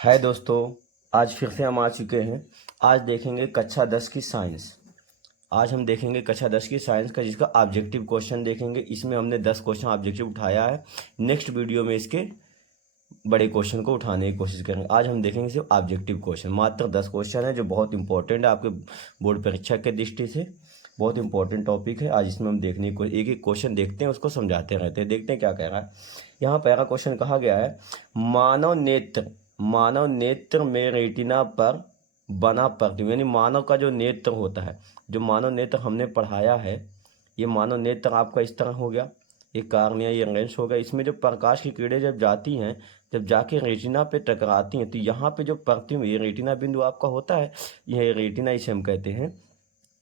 हाय दोस्तों, आज फिर से हम आ चुके हैं। आज देखेंगे कक्षा 10 की साइंस। आज हम देखेंगे कक्षा 10 की साइंस का, जिसका ऑब्जेक्टिव क्वेश्चन देखेंगे। इसमें हमने 10 क्वेश्चन ऑब्जेक्टिव उठाया है। नेक्स्ट वीडियो में इसके बड़े क्वेश्चन को उठाने की कोशिश करेंगे। आज हम देखेंगे सिर्फ ऑब्जेक्टिव क्वेश्चन। मात्र 10 क्वेश्चन है जो बहुत इंपॉर्टेंट है आपके बोर्ड परीक्षा के दृष्टि से। बहुत इंपॉर्टेंट टॉपिक है। आज इसमें हम देखने को एक एक क्वेश्चन देखते हैं, उसको समझाते रहते हैं, देखते हैं क्या कह रहा है। यहाँ पहला क्वेश्चन कहा गया है, मानव नेत्र में रेटिना पर बना प्रतिबिंब, यानी मानव का जो नेत्र होता है, जो मानव नेत्र हमने पढ़ाया है, ये मानव नेत्र आपका इस तरह हो गया, ये कार्निया, ये लेंस हो गया। इसमें जो प्रकाश की किरणें जब जाती हैं, जब जाके रेटिना पे टकराती हैं, तो यहाँ पे जो प्रतिबिंब, ये रेटिना बिंदु आपका होता है, यह रेटिना इसे हम कहते हैं।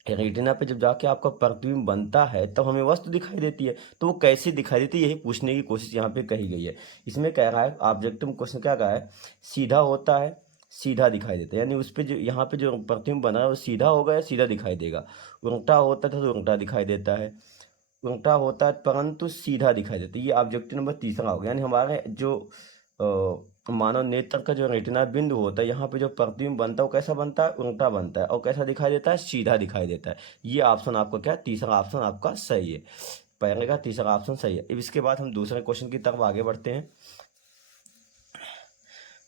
रेटिना पे जब जाके आपका प्रतिबिंब बनता है तब हमें वस्तु दिखाई देती है। तो वो कैसे दिखाई देती है, यही पूछने की कोशिश यहाँ पे कही गई है। इसमें कह रहा है, ऑब्जेक्टिव क्वेश्चन क्या कहा है, सीधा होता है, सीधा दिखाई देता है, यानी उस पे जो यहाँ पे जो प्रतिबिंब बना है वो सीधा होगा या सीधा दिखाई देगा। उल्टा होता था तो उल्टा दिखाई देता है, उल्टा होता है परंतु सीधा दिखाई देता है। ये ऑब्जेक्टिव नंबर तीसरा हो गया। यानी हमारे जो मानव नेत्र का जो रेटिना बिंदु होता है, यहाँ पे जो प्रतिबिंब बनता है वो कैसा बनता है, उल्टा बनता है, और कैसा दिखाई देता है, सीधा दिखाई देता है। ये ऑप्शन आपका क्या है, तीसरा ऑप्शन आपका सही है। पहले का तीसरा ऑप्शन सही है। अब इसके बाद हम दूसरे क्वेश्चन की तरफ आगे बढ़ते हैं।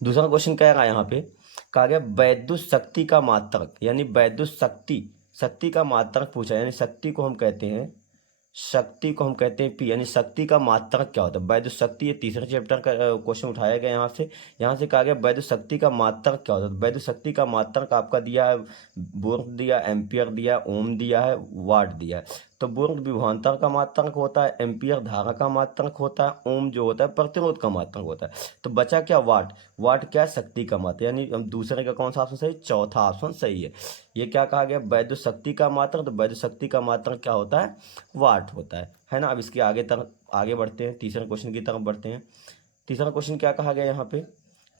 दूसरा क्वेश्चन क्या है, यहाँ पे कहा गया वैद्युत शक्ति का मात्रक, यानी वैद्युत शक्ति का मात्रक पूछा। यानी शक्ति को हम कहते हैं, शक्ति को हम कहते हैं पी, यानी शक्ति का मात्रक क्या होता है, वैद्युत शक्ति। ये तीसरे चैप्टर का क्वेश्चन उठाया गया। यहाँ से कहा गया वैद्युत शक्ति का मात्रक क्या होता है। वैद्युत शक्ति का मात्रक आपका दिया है, वोल्ट दिया, एम्पियर दिया, ओम दिया है, वाट दिया है। तो वोल्ट विभवांतर का मात्रक होता है, एम्पियर धारा का मात्रक होता है, ओम जो होता है प्रतिरोध का मात्रक होता है। तो बचा क्या, वाट। वाट क्या है, शक्ति का मात्रक। यानी हम दूसरे का कौन सा ऑप्शन सही, चौथा ऑप्शन सही है। ये क्या कहा गया, वैद्युत शक्ति का मात्रक। तो वैद्युत शक्ति का मात्रक क्या होता है, वाट होता है ना। अब इसके आगे बढ़ते हैं, तीसरे क्वेश्चन की तरफ बढ़ते हैं। तीसरा क्वेश्चन क्या कहा गया यहाँ पे,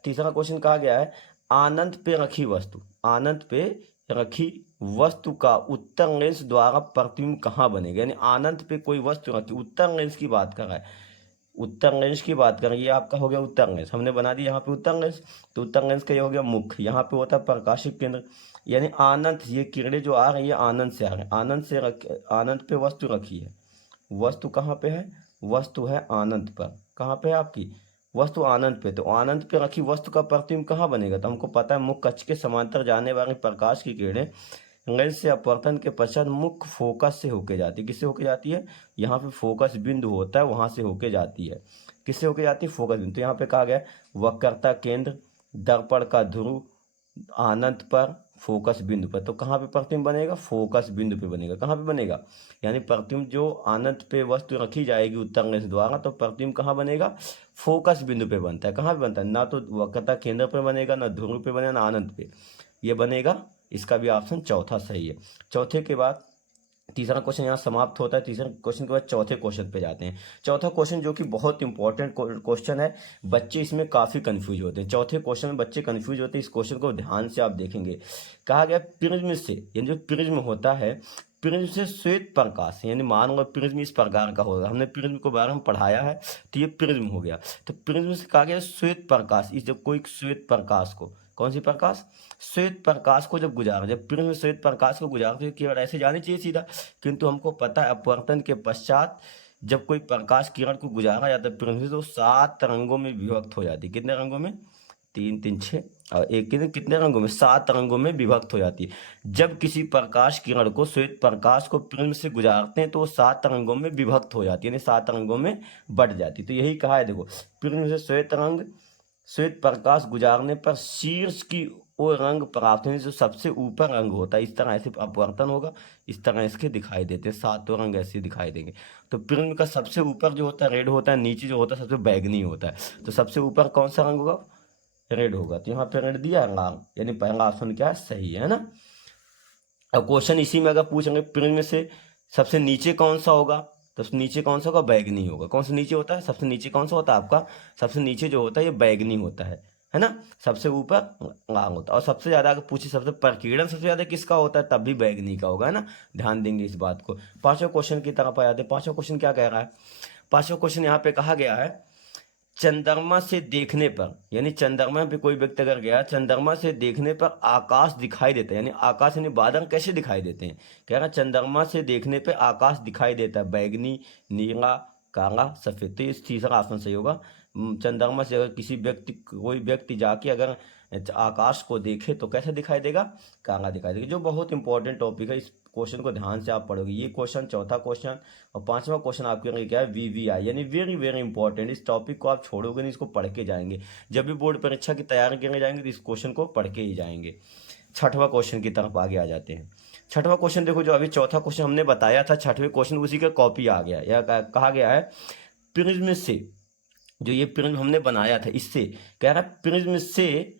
तीसरा क्वेश्चन कहा गया है आनंद पे रखी वस्तु, आनंद पे रखी वस्तु का उत्तर लेंस द्वारा प्रतिबिंब कहाँ बनेगा। यानी आनंद पे कोई वस्तु रखी, उत्तर लेंस की बात कर रहा है, उत्तर लेंस की बात करें। ये आपका हो गया उत्तर लेंस, हमने बना दिया यहाँ पे उत्तर लेंस। तो उत्तर लेंस का ये हो गया मुख्य, यहाँ पे होता है प्रकाशिक केंद्र। यानी आनंद, ये किरणें जो आ रही है आनंद से आ रही है, आनंद पे वस्तु रखी है। वस्तु कहाँ पे है, वस्तु है आनंद पर। कहाँ पे है आपकी वस्तु, आनंद पे। तो आनंद पे रखी वस्तु का प्रतिबिंब कहाँ बनेगा, तो हमको पता है मुख्य कक्ष के समांतर जाने वाली प्रकाश की किरणें लेंस से अपवर्तन के पश्चात मुख्य फोकस से होके जाती है। किससे होके जाती है, यहाँ पे फोकस बिंदु होता है, वहां से होके जाती है। किससे होके जाती है, फोकस बिंदु। तो यहाँ पे कहा गया वक्रता केंद्र, दर्पण का ध्रुव, आनंद पर, फोकस बिंदु पर। तो कहाँ पे प्रतिबिंब बनेगा, फोकस बिंदु पे बनेगा। कहाँ पे बनेगा, यानी प्रतिबिंब जो आनंद पे वस्तु रखी जाएगी उत्तर लेंस द्वारा, तो प्रतिबिंब कहाँ बनेगा, फोकस बिंदु पे बनता है। कहाँ पे बनता है, ना तो वक्रता केंद्र पे बनेगा, ना ध्रुव पे बनेगा, ना आनंद पे, ये बनेगा। इसका भी ऑप्शन चौथा सही है। चौथे के बाद तीसरा क्वेश्चन यहाँ समाप्त होता है। तीसरे क्वेश्चन के बाद चौथे क्वेश्चन पे जाते हैं। चौथा क्वेश्चन जो कि बहुत इंपॉर्टेंट क्वेश्चन है, बच्चे इसमें काफ़ी कंफ्यूज होते हैं। चौथे क्वेश्चन में बच्चे कंफ्यूज होते हैं। इस क्वेश्चन को ध्यान से आप देखेंगे। कहा गया प्रिज्म से, यानी जो प्रिज्म होता है, प्रिज्म से श्वेत प्रकाश, यानी मान लो प्रिज्म इस प्रकार का होगा, हमने प्रिज्म को बारे में पढ़ाया है, तो ये प्रिज्म हो गया। तो प्रिज्म से कहा गया श्वेत प्रकाश, इस जब कोई श्वेत प्रकाश को, कौन सी प्रकाश, श्वेत प्रकाश को जब गुजारा, जब प्रिज्म श्वेत प्रकाश को गुजारते तो केवल ऐसे जानी चाहिए सीधा, किंतु हमको पता है अपवर्तन के पश्चात जब कोई प्रकाश किरण को गुजारा जाता है प्रिज्म से, तो 7 रंगों में विभक्त हो जाती है। कितने रंगों में, 3 3 6 और एक कितने रंगों में, 7 रंगों में विभक्त हो जाती है। जब किसी प्रकाश किरण को, श्वेत प्रकाश को प्रिज्म से गुजारते हैं तो वो 7 रंगों में विभक्त हो जाती है, यानी 7 रंगों में बढ़ जाती है। तो यही कहा है, देखो प्रिज्म से श्वेत प्रकाश गुजारने पर शीर्ष की वो रंग प्राप्त होने, जो सबसे ऊपर रंग होता है, इस तरह ऐसे अपवर्तन होगा, इस तरह इसके दिखाई देते हैं, 7 रंग ऐसे दिखाई देंगे। तो प्रिज्म का सबसे ऊपर जो होता है रेड होता है, नीचे जो होता है सबसे बैगनी होता है। तो सबसे ऊपर कौन सा रंग होगा, रेड होगा। तो यहाँ पे रेड दिया है लाल, यानी पहला ऑप्शन क्या है, सही है ना। अब क्वेश्चन इसी में अगर पूछेंगे प्रिज्म से सबसे नीचे कौन सा होगा, तो सबसे नीचे कौन सा होगा, बैगनी होगा। कौन सा नीचे होता है, सबसे नीचे कौन सा होता है आपका, सबसे नीचे जो होता है ये बैगनी होता है ना। सबसे ऊपर लाल होता है। और सबसे ज्यादा अगर पूछे सबसे प्रकीर्णन सबसे ज्यादा किसका होता है, तब भी बैगनी का होगा, है ना। ध्यान देंगे इस बात को। पांचवें क्वेश्चन की तरफ आ जाते हैं। पांचवा क्वेश्चन क्या कह रहा है, पांचवा क्वेश्चन यहाँ पे कहा गया है चंद्रमा से देखने पर, यानी चंद्रमा पे कोई व्यक्ति अगर गया, चंद्रमा से देखने पर आकाश दिखाई देता है, यानी आकाश यानी बादल कैसे दिखाई देते हैं, कह रहा चंद्रमा से देखने पे आकाश दिखाई देता है बैगनी, नीला, काला, सफेद। तो ये तीसरा ऑप्शन सही होगा। चंद्रमा से अगर किसी व्यक्ति, कोई व्यक्ति जाके अगर आकाश को देखे तो कैसे दिखाई देगा, काला दिखाई देगा। जो बहुत इंपॉर्टेंट टॉपिक है, इस क्वेश्चन को ध्यान से आप पढ़ोगे। ये क्वेश्चन, चौथा क्वेश्चन और पांचवा क्वेश्चन आपके लिए क्या है, वीवीआई, यानी वेरी वेरी इंपॉर्टेंट। इस टॉपिक को आप छोड़ोगे नहीं, इसको पढ़ के जाएंगे। जब भी बोर्ड परीक्षा की तैयारी करने जाएंगे तो इस क्वेश्चन को पढ़ के ही जाएंगे। छठवां क्वेश्चन की तरफ आगे आ जाते हैं। छठवां क्वेश्चन देखो, जो अभी चौथा क्वेश्चन हमने बताया था, छठवें क्वेश्चन उसी का कॉपी आ गया, या कहा गया है प्रिज्म से, जो ये प्रिज्म हमने बनाया था, इससे कह रहा है प्रिज्म से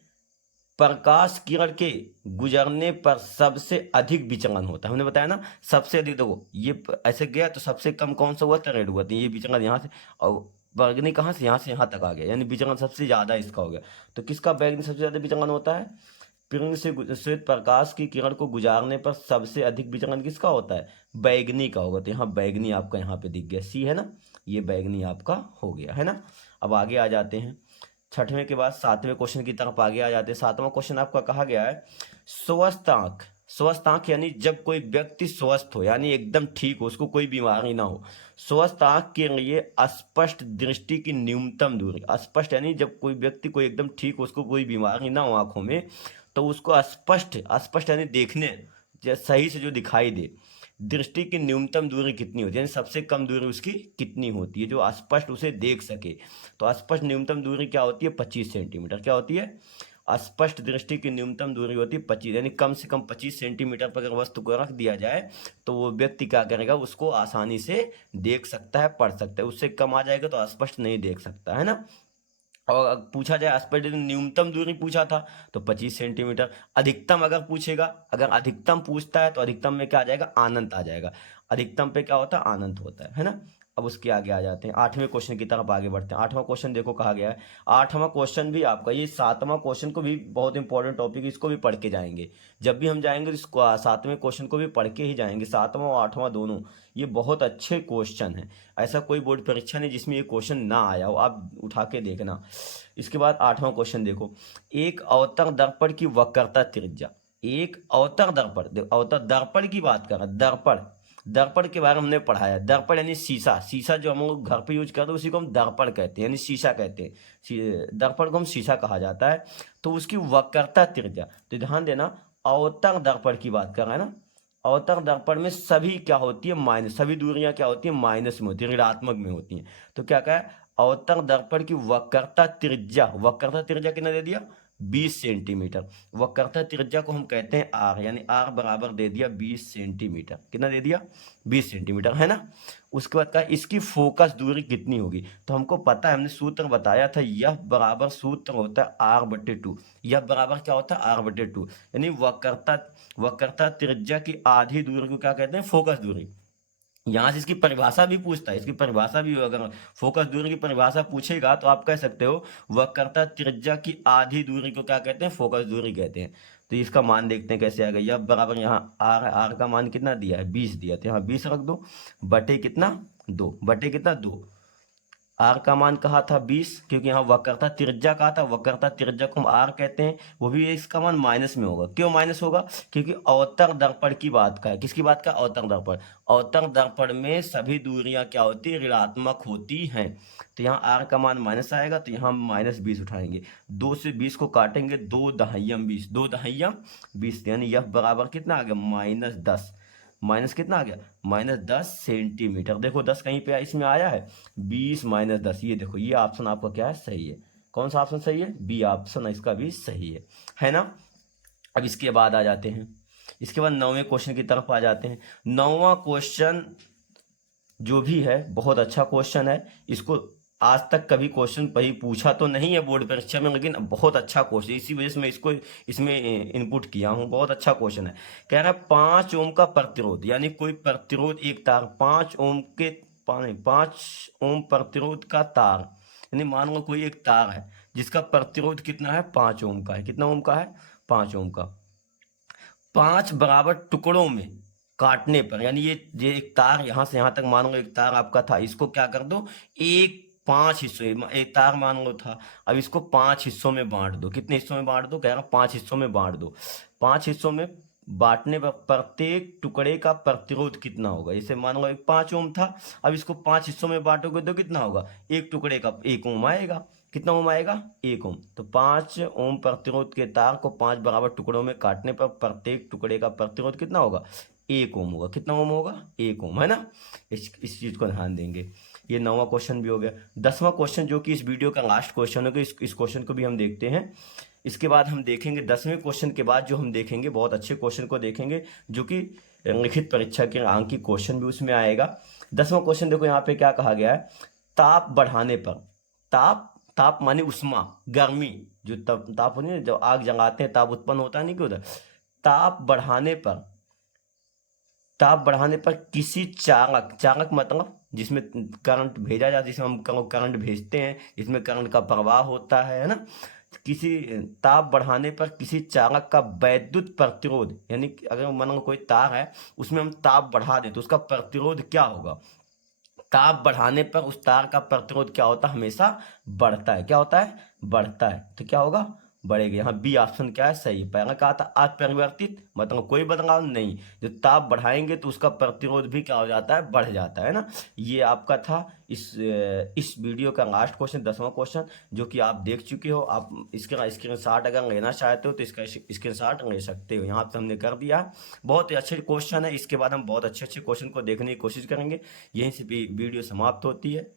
प्रकाश किरण के गुजरने पर सबसे अधिक विचलन होता है। हमने बताया ना, सबसे अधिक। देखो ये ऐसे गया तो सबसे कम कौन सा हुआ था, रेड हुआ। तो ये विचलन यहाँ से, और बैगनी कहाँ से, यहाँ से यहाँ तक आ गया, यानी विचलन सबसे ज्यादा इसका हो गया। तो किसका बैगनी सबसे ज्यादा विचलन होता है, प्रिज्म से श्वेत प्रकाश की किरण को गुजारने पर सबसे अधिक विचलन किसका होता है, बैगनी का होगा। तो यहाँ बैगनी आपका यहाँ पे दिख गया, सी है ना, ये बैगनी आपका हो गया है ना। अब आगे आ जाते हैं, छठवें के बाद सातवें क्वेश्चन की तरफ आगे आ जाते हैं। सातवां क्वेश्चन आपका कहा गया है स्वस्थ आंख। स्वस्थ आंख यानी जब कोई व्यक्ति स्वस्थ हो, यानी एकदम ठीक हो, उसको कोई बीमारी ना हो। स्वस्थ आंख के लिए स्पष्ट दृष्टि की न्यूनतम दूरी, स्पष्ट यानी जब कोई व्यक्ति कोई एकदम ठीक हो, उसको कोई बीमारी ना हो आंखों में, तो उसको स्पष्ट, स्पष्ट यानी देखने सही से जो दिखाई दे, दृष्टि की न्यूनतम दूरी कितनी होती है, यानी सबसे कम दूरी उसकी कितनी होती है, जो स्पष्ट उसे देख सके। तो स्पष्ट न्यूनतम दूरी क्या होती है, 25 सेंटीमीटर। क्या होती है, स्पष्ट दृष्टि की न्यूनतम दूरी होती है 25, यानी कम से कम 25 सेंटीमीटर पर अगर वस्तु को रख दिया जाए तो वो व्यक्ति क्या करेगा, उसको आसानी से देख सकता है, पढ़ सकता है। उससे कम आ जाएगा तो स्पष्ट नहीं देख सकता है ना। और पूछा जाए स्पष्ट न्यूनतम दूरी पूछा था तो 25 सेंटीमीटर। अधिकतम अगर पूछेगा, अगर अधिकतम पूछता है तो अधिकतम में क्या आ जाएगा, अनंत आ जाएगा। अधिकतम पे क्या होता है, अनंत होता है ना। अब उसके आगे आ जाते हैं, आठवें क्वेश्चन की तरफ आगे बढ़ते हैं। आठवां क्वेश्चन देखो कहा गया है, आठवां क्वेश्चन भी आपका, ये सातवां क्वेश्चन को भी बहुत इंपॉर्टेंट टॉपिक, इसको भी पढ़ के जाएंगे। जब भी हम जाएंगे तो इसको सातवें क्वेश्चन को भी पढ़ के ही जाएंगे, सातवां और आठवां दोनों। ये बहुत अच्छे क्वेश्चन है, ऐसा कोई बोर्ड परीक्षा नहीं जिसमें ये क्वेश्चन ना आया हो, आप उठा के देखना। इसके बाद आठवां क्वेश्चन देखो, एक अवतल दर्पण की वक्रता त्रिज्या। एक अवतल दर्पण, अवतल दर्पण की बात कर रहा है, दर्पण, दर्पण के बारे में हमने पढ़ाया। दर्पण यानी शीशा, शीशा जो हम लोग घर पे यूज करते हैं उसी को हम दर्पण कहते हैं, यानी शीशा कहते हैं। दर्पण को हम शीशा कहा जाता है। तो उसकी वक्रता त्रिज्या, तो ध्यान देना, अवतल दर्पण की बात कर रहा है ना। अवतल दर्पण में सभी क्या होती है, माइनस, सभी दूरियां क्या होती है, माइनस में होती है, ऋणात्मक में होती हैं। तो क्या कहा है, अवतल दर्पण की वक्रता त्रिज्या, वक्रता त्रिज्या कितना दे दिया, 20 सेंटीमीटर। वक्रता त्रिज्या को हम कहते हैं आर, यानी आर बराबर दे दिया 20 सेंटीमीटर। कितना दे दिया, 20 सेंटीमीटर है ना। उसके बाद कहा इसकी फोकस दूरी कितनी होगी, तो हमको पता है, हमने सूत्र बताया था, यह बराबर सूत्र होता है R/2। यह बराबर क्या होता है, R/2, यानी वक्रता त्रिज्या की आधी दूरी को क्या कहते हैं, फोकस दूरी। यहाँ से इसकी परिभाषा भी पूछता है, इसकी परिभाषा भी, अगर फोकस दूरी की परिभाषा पूछेगा तो आप कह सकते हो वक्रता त्रिज्या की आधी दूरी को क्या कहते हैं, फोकस दूरी कहते हैं। तो इसका मान देखते हैं कैसे आएगा। यह बराबर, यहाँ आर, आर का मान कितना दिया है, 20 दिया, तो यहाँ 20 रख दो, बटे कितना 2, बटे कितना 2। आर का मान कहा था 20, क्योंकि यहाँ वक्रता त्रिज्या कहा था, वक्रता त्रिज्या को हम आर कहते हैं, वो भी इसका मान माइनस में होगा। क्यों माइनस होगा, क्योंकि अवतल दर्पण की बात का है। किसकी बात का, अवतल दर्पण। अवतल दर्पण में सभी दूरियां क्या होती है, ऋणात्मक होती हैं। तो यहाँ आर का मान माइनस आएगा, तो यहाँ -20 उठाएंगे, 2 से 20 को काटेंगे, 2 दहाइयम 20, 2 दहाइयम 20, यानी यह बराबर कितना आ गया, -10। माइनस कितना आ गया, -10 सेंटीमीटर। देखो 10 कहीं पे इसमें आया है, 20 - 10, ये देखो, ये ऑप्शन आपका क्या है, सही है। कौन सा ऑप्शन सही है, बी ऑप्शन इसका भी सही है ना। अब इसके बाद आ जाते हैं, इसके बाद 9वें क्वेश्चन की तरफ आ जाते हैं। 9वां क्वेश्चन जो भी है बहुत अच्छा क्वेश्चन है। इसको आज तक कभी क्वेश्चन कहीं पूछा तो नहीं है बोर्ड परीक्षा में, लेकिन बहुत अच्छा क्वेश्चन, इसी वजह से मैं इसको इसमें इनपुट किया हूँ। बहुत अच्छा क्वेश्चन है। कह रहा है 5 ओम का प्रतिरोध, यानी कोई प्रतिरोध, एक तार 5 ओम के 5 ओम प्रतिरोध का तार, यानी मान लो कोई एक तार है जिसका प्रतिरोध कितना है, 5 ओम का है। कितना ओम का है, 5 ओम का। 5 बराबर टुकड़ों में काटने पर, यानी ये एक तार यहाँ से यहाँ तक मान लो एक तार आपका था, इसको क्या कर दो, एक 5 हिस्सों में, एक तार मान लो था, अब इसको 5 हिस्सों में बांट दो। कितने हिस्सों में बांट दो? कह रहा 5 हिस्सों में बांट दो। 5 हिस्सों में बांटने पर प्रत्येक टुकड़े का प्रतिरोध कितना होगा? जैसे मान लो 5 ओम था, अब इसको 5 हिस्सों में बांटोगे तो कितना होगा? एक टुकड़े का 1 ओम आएगा। कितना ओम आएगा? 1 ओम। तो 5 ओम प्रतिरोध के तार को 5 बराबर टुकड़ों में काटने पर प्रत्येक टुकड़े का प्रतिरोध कितना होगा? 1 ओम होगा। कितना ओम होगा? 1 ओम, है ना। इस चीज को ध्यान देंगे। ये 9वां क्वेश्चन भी हो गया। 10वां क्वेश्चन जो कि इस वीडियो का लास्ट क्वेश्चन होगा, इस क्वेश्चन को भी हम देखते हैं। इसके बाद हम देखेंगे 10वें क्वेश्चन के बाद जो हम देखेंगे, बहुत अच्छे क्वेश्चन को देखेंगे जो कि लिखित परीक्षा के अंक की क्वेश्चन भी उसमें आएगा। 10वां क्वेश्चन देखो यहाँ पे क्या कहा गया है, ताप बढ़ाने पर, ताप माने उष्मा, गर्मी, जो ताप होती है ना, जब आग जलाते हैं ताप उत्पन्न होता है नहीं कि उधर, ताप बढ़ाने पर किसी चालक मतलब जिसमें करंट भेजा जाता है, जिसमें हम करंट भेजते हैं, जिसमें करंट का प्रवाह होता है ना, किसी ताप बढ़ाने पर किसी चालक का वैद्युत प्रतिरोध, यानी कि अगर मान लो कोई तार है उसमें हम ताप बढ़ा दें तो उसका प्रतिरोध क्या होगा? ताप बढ़ाने पर उस तार का प्रतिरोध क्या होता है? हमेशा बढ़ता है। क्या होता है? बढ़ता है। तो क्या होगा? बढ़ेगा। यहाँ बी ऑप्शन क्या है? सही। पहला कहा था अपरिवर्तित, मतलब कोई बदलाव नहीं। जो ताप बढ़ाएंगे तो उसका प्रतिरोध भी क्या हो जाता है? बढ़ जाता है ना। ये आपका था इस वीडियो का लास्ट क्वेश्चन, 10वां क्वेश्चन, जो कि आप देख चुके हो। आप इसका स्क्रीनशॉट अगर लेना चाहते हो तो इसका स्क्रीनशॉट ले सकते हो। यहाँ पे हमने कर दिया। बहुत ही अच्छे क्वेश्चन है। इसके बाद हम बहुत अच्छे अच्छे क्वेश्चन को देखने की कोशिश करेंगे। यहीं से वीडियो समाप्त होती है।